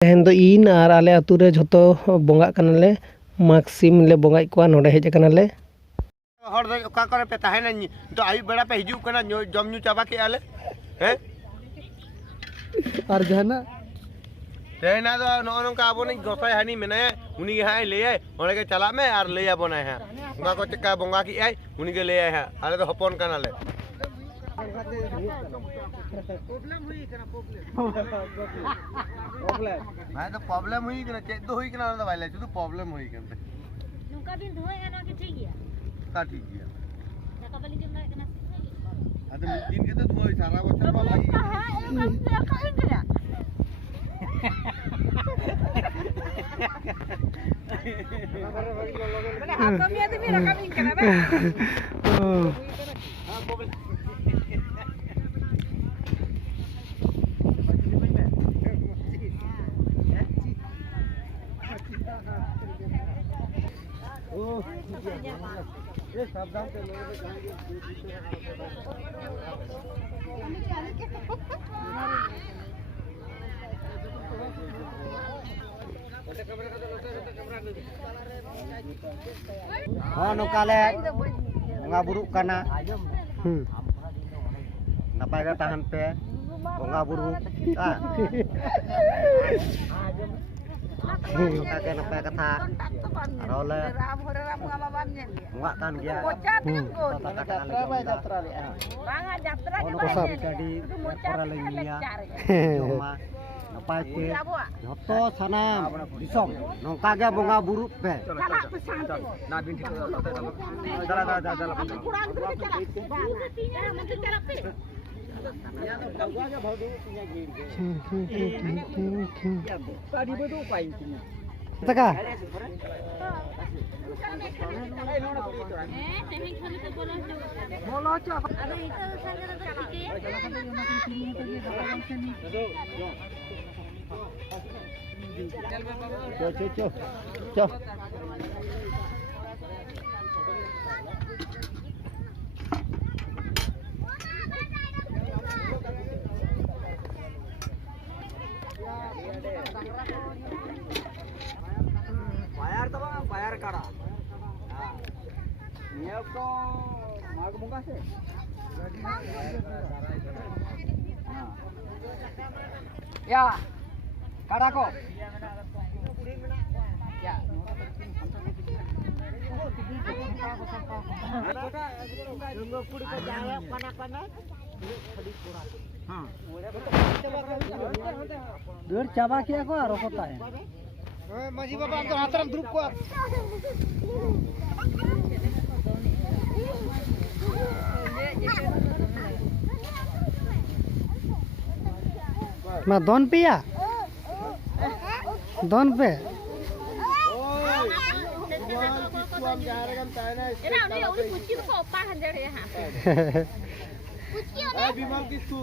तेहन दो इन और आले आतु रे झोतो बोंगा कनाले माग सिम ले बोंगाई कोआ नोडे हेज कनाले हर दो का करे पे ताहेना तो आयु बेड़ा पे हिजू कना जम न्यू चाबा के आले हैं और जहना तेना दो नो नो का आबो नहीं गोसाई हानी मेने उनी के हाय ले ओने के चला में और ले आबो ना है उनका को चक्का बोंगा की आय उनी के ले आय है आले तो हपन कनाले प्रॉब्लम हुई कना प्रॉब्लम मैं तो प्रॉब्लम हुई कना चेक तो हुई कना तो वाले तो प्रॉब्लम हुई कना नुका दिन धोए ना के ठीक गया का ठीक गया जका बली जम ना आ तो दिन के तो धोई सारा बच्चा वाला हां एक का गया मैंने हाथ में आदमी रखा भी कना बे ये सावधान से लोगों को हाँ नोकाले बोंगा बुरु कना नपाय का ताहन पे बोंगा बुरु के नपाय कथा रोले मुंगा तान गया jatra banga jatra गाड़ी परा लइया जोमा नपाय पे जतो सनाम दिसम नोका गे बोंगा बुरु पे ना बिन ठीक तका चो bayar kara niya ko mag bunga se ya kara ko ya दूर चाबा किया को आरो होता है माजी बाबा हम तो हाथ में ग्रुप को मैं दोन पे या दोन पे बीमार किसको